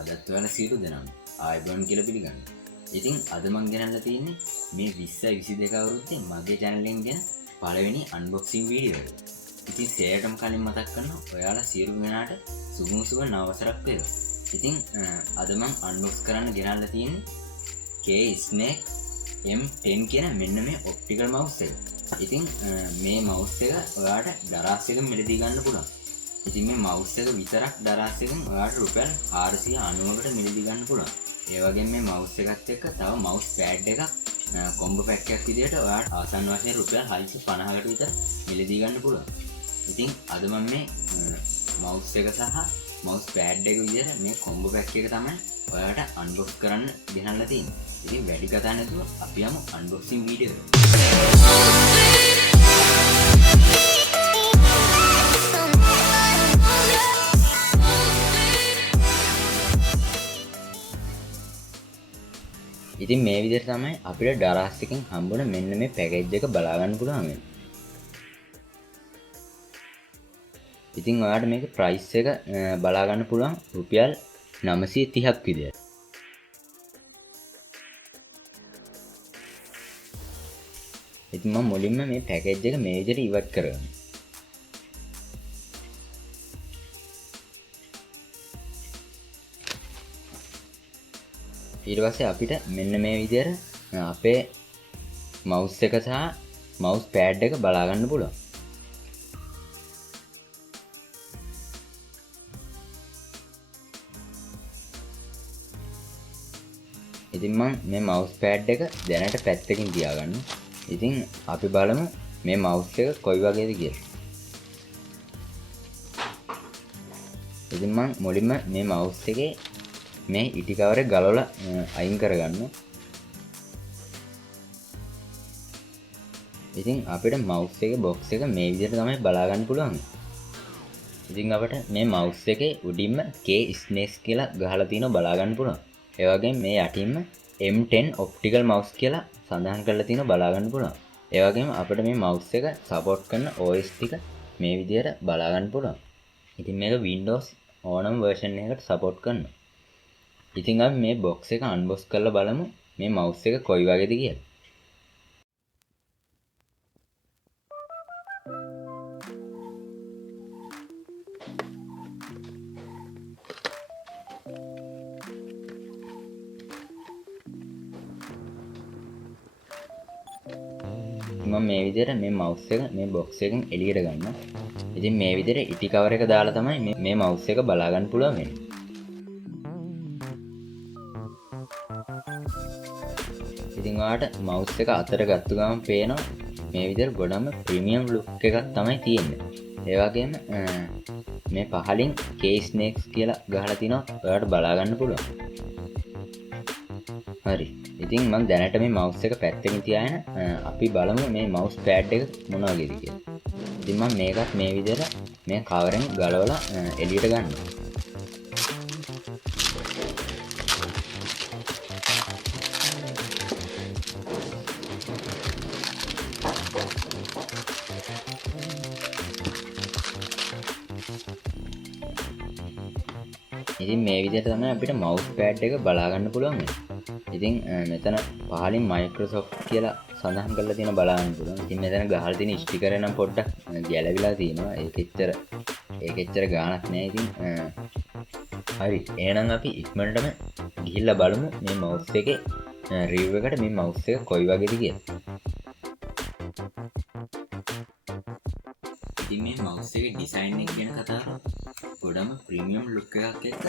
අදත් ඔයාලා සියලු දෙනාම ආයුබෝවන් කියලා පිළිගන්න. ඉතින් අද මම ගෙනල්ලා තියෙන්නේ මේ 2022 අවුරුද්දේ මගේ channel එකෙන් ගෙන පළවෙනි unboxing වීඩියෝ එක. ඉතින් සේරටම කලින් මතක් කරනවා ඔයාලා සියලු දෙනාට සුබ නව වසරක් වේවා. ඉතින් අද මම unbox කරන්න ගෙනල්ලා තියෙන්නේ K-Snake M10 කියන මෙන්න මේ optical mouse එක. ඉතින් මේ mouse එක ඔයාලට දරාස් එක මිලදී ගන්න පුළුවන්. ඉතින් මේ mouse එක විතරක් දරාස් එකෙන් ඔයාලට රුපියල් 490කට මිලදී ගන්න පුළුවන්. ඒ වගේම මේ mouse එකත් එක්ක තව mouse pad එකක් combo pack එකක් විදිහට ඔයාලට ආසන්න වශයෙන් රුපියල් 650කට විතර මිලදී ගන්න පුළුවන්. ඉතින් අද මම මේ mouse එක සහ mouse pad එක විදිහට මේ combo pack එක තමයි ඔයාලට unbox කරන්න ගෙනල්ලා තියෙන්නේ. ඉතින් වැඩි කතා නැතුව අපි යමු unboxing වීඩියෝ එකට. ඉතින් මේ විදිහට තමයි අපිට දරාස් එකෙන් හම්බුන මෙන්න මේ පැකේජ් එක බලා ගන්න පුළුවන් වෙන්නේ. ඉතින් ඔයාලට මේකේ ප්‍රයිස් එක බලා ගන්න පුළුවන් රුපියල් 930ක් විදියට. ඉතින් මම මුලින්ම මේ පැකේජ් එක මේ විදිහට ඉවත් කරගන්නවා. ඊට පස්සේ අපිට මෙන්න මේ විදිහට අපේ mouse එක සහ mouse pad එක බලා ගන්න පුළුවන්. ඉතින් මම මේ mouse pad එක දැනට පැත්තකින් තියාගන්නවා. ඉතින් අපි බලමු මේ mouse එක කොයි වගේද කියලා. ඉතින් මම මුලින්ම මේ mouse එකේ මේ ඉටි කවර එක ගලවලා අයින් කරගන්න. ඉතින් අපිට mouse එකේ box එක මේ විදිහට තමයි බලා ගන්න පුළුවන්. ඉතින් අපිට මේ mouse එකේ උඩින්ම K-Snake කියලා ගහලා තියෙනවා බලා ගන්න පුළුවන්. ඒ වගේම මේ යටින්ම M10 optical mouse කියලා සඳහන් කරලා තියෙනවා බලා ගන්න පුළුවන්. ඒ වගේම අපිට මේ mouse එක support කරන OS ටික මේ විදිහට බලා ගන්න පුළුවන්. ඉතින් මේක Windows ඕනම version එකකට support කරනවා. ඉතින් අපි මේ box එක unbox කරලා බලමු මේ mouse එක කොයි වගේද කියලා. මම මේ විදිහට මේ mouse එක මේ box එකෙන් එළියට ගන්නවා. ඉතින් මේ විදිහට ඉටි කවර එක දාලා තමයි මේ mouse එක බලා ගන්න පුළුවන් වෙන්නේ. ඉතින් ඔයාලට mouse එක අතට ගත්ත ගමන් පේනවා මේ විදිහට ගොඩම ප්‍රීමියම් ලුක් එකක් තමයි තියෙන්නේ. ඒ වගේම මේ පහලින් K-Snake කියලා ගහලා තිනවා ඔයාලට බලා ගන්න පුළුවන්. හරි. ඉතින් මම දැනට මේ mouse එක පැත්තකින් තියාගෙන අපි බලමු මේ mouse pad එක මොන වගේද කියලා. ඉතින් මම මේකත් මේ විදිහට මේ කවරෙන් ගලවලා එළියට ගන්නවා. ඉතින් මේ විදිහට තමයි අපිට mouse pad එක බලා ගන්න පුළුවන් වෙන්නේ. ඉතින් මෙතන පහලින් Microsoft කියලා සඳහන් කරලා තියෙන බලා ගන්න පුළුවන්. ඉතින් මෙතන ගහලා තියෙන ස්ටිකර් එක නම් පොඩ්ඩක් ගැලවිලා තියෙනවා. ඒක එච්චර ගාණක් නෑ. ඉතින් හරි. එහෙනම් අපි ඉක්මනටම ගිහිල්ලා බලමු මේ mouse එකේ review එකට මේ mouse එක කොයි වගේද කියලා. ඉතින් මේ mouse එකේ design එක ගැන කතා කරමු. ගොඩම ප්‍රීමියම් ලුක් එකක් එක්ක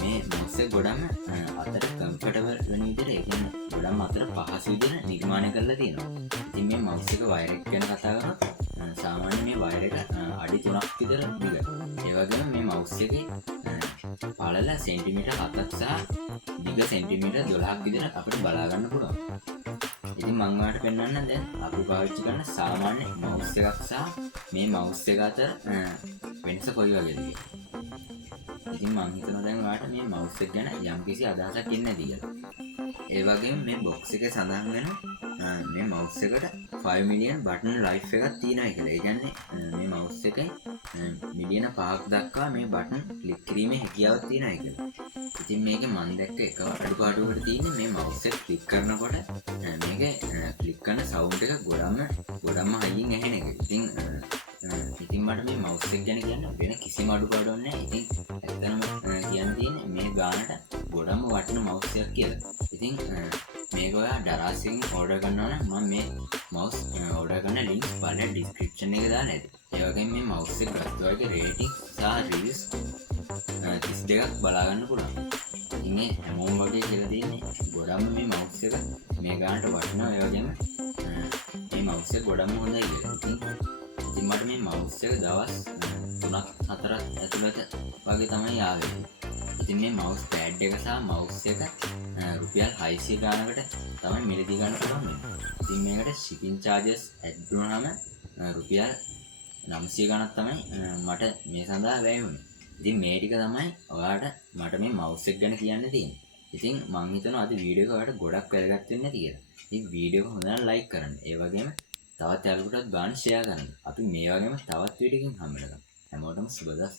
මේ mouse එක ගොඩම අතට කම්ෆර්ටබල් වෙන විදිහට ඒ කියන්නේ ගොඩම අතට පහසු විදිහට නිර්මාණය කරලා තියෙනවා. ඉතින් මේ mouse එක වයර් එක ගැන කතා කරොත් සාමාන්‍ය මේ වයර් එක අඩි 3ක් විතර දිගයි. ඒ වගේම මේ mouse එකේ පළල සෙන්ටිමීටර් 7ක් සහ දිග සෙන්ටිමීටර් 12ක් විතර අපිට බලා ගන්න පුළුවන්. ඉතින් මම ඔයාලට පෙන්වන්නම් දැන් අපි පාවිච්චි කරන සාමාන්‍ය mouse එකක් සහ මේ mouse එක අතර වෙනස කොයි වගේද කියලා. ඉතින් මම හිතනවා දැන් ඔයාලට මේ mouse එක ගැන යම්කිසි අදහසක් එන්නේ නැති කියලා. ඒ වගේම මේ box එකේ සඳහන් වෙනවා මේ mouse එකට 5 million button life එකක් තියෙනවා කියලා. ඒ කියන්නේ මේ mouse එකේ මිලියන 5ක් දක්වා මේ බටන් ක්ලික් කිරීමේ හැකියාවක් තියෙනවා කියලා. ඉතින් මේක මම දැක්ක එක අඩුපාඩුවකට තියෙන්නේ මේ මවුස් එක ක්ලික් කරනකොට මේක ක්ලික් කරන සවුන්ඩ් එක ගොඩක්ම හයියෙන් ඇහෙන එක. ඉතින් මට මේ මවුස් එක ගැන කියන්න වෙන කිසිම අඩුපාඩුවක් නැහැ. ඉතින් ඇත්තටම කියන්න තියෙන්නේ මේ ගානට ගොඩක්ම වටින මවුස් එකක් කියලා. ඉතින් මේක ඔයා ඩරාස් එකෙන් ඕඩර් කරනවා නම් මම මේ මවුස් ඕඩර් කරන ලින්ක් බලන්න ඩිස්ක්‍රිප්ෂන් එකේ දාලා ඇති. ඒ වගේම මේ මවුස් එක ගත්තවාගේ රේටිං සහ රිවිව්ස් 32ක් බලා ගන්න පුළුවන්. ඉතින් මේ හැමෝම වගේ කියලා තියෙන්නේ ගොඩක්ම මේ මවුස් එක මේ ගානට වටිනවා. ඒ වගේම මේ මවුස් එක ගොඩක්ම හොඳයි කියලා. ඉතින් මට මේ මවුස් එක දවස් 3ක් 4ක් ඇතුළත වගේ තමයි ආවේ. ඉතින් මේ මවුස් පෑඩ් එක සහ මවුස් එක රුපියල් 600 ගානකට තමයි මිලදී ගන්න පුළුවන් වෙන්නේ. ඉතින් මේකට shipping charges add වුණාම රුපියල් 900 ගණක් තමයි මට මේ සඳහා වැය වුණේ. ඉතින් මේ ටික තමයි ඔයාලට මට මේ මවුස් එක ගැන කියන්න තියෙන්නේ. ඉතින් මම හිතනවා අද වීඩියෝ එක ඔයාලට ගොඩක් වැදගත් වෙන්න ඇති කියලා. ඉතින් වීඩියෝ එක හොඳ නම් ලයික් කරන්න. ඒ වගේම තවත් යාළුවෙකුටත් ගන්න ෂෙයා කරන්න. අපි මේ වගේම තවත් වීඩියෝ එකකින් හම්බ වෙනවා. හැමෝටම සුබ දවසක්.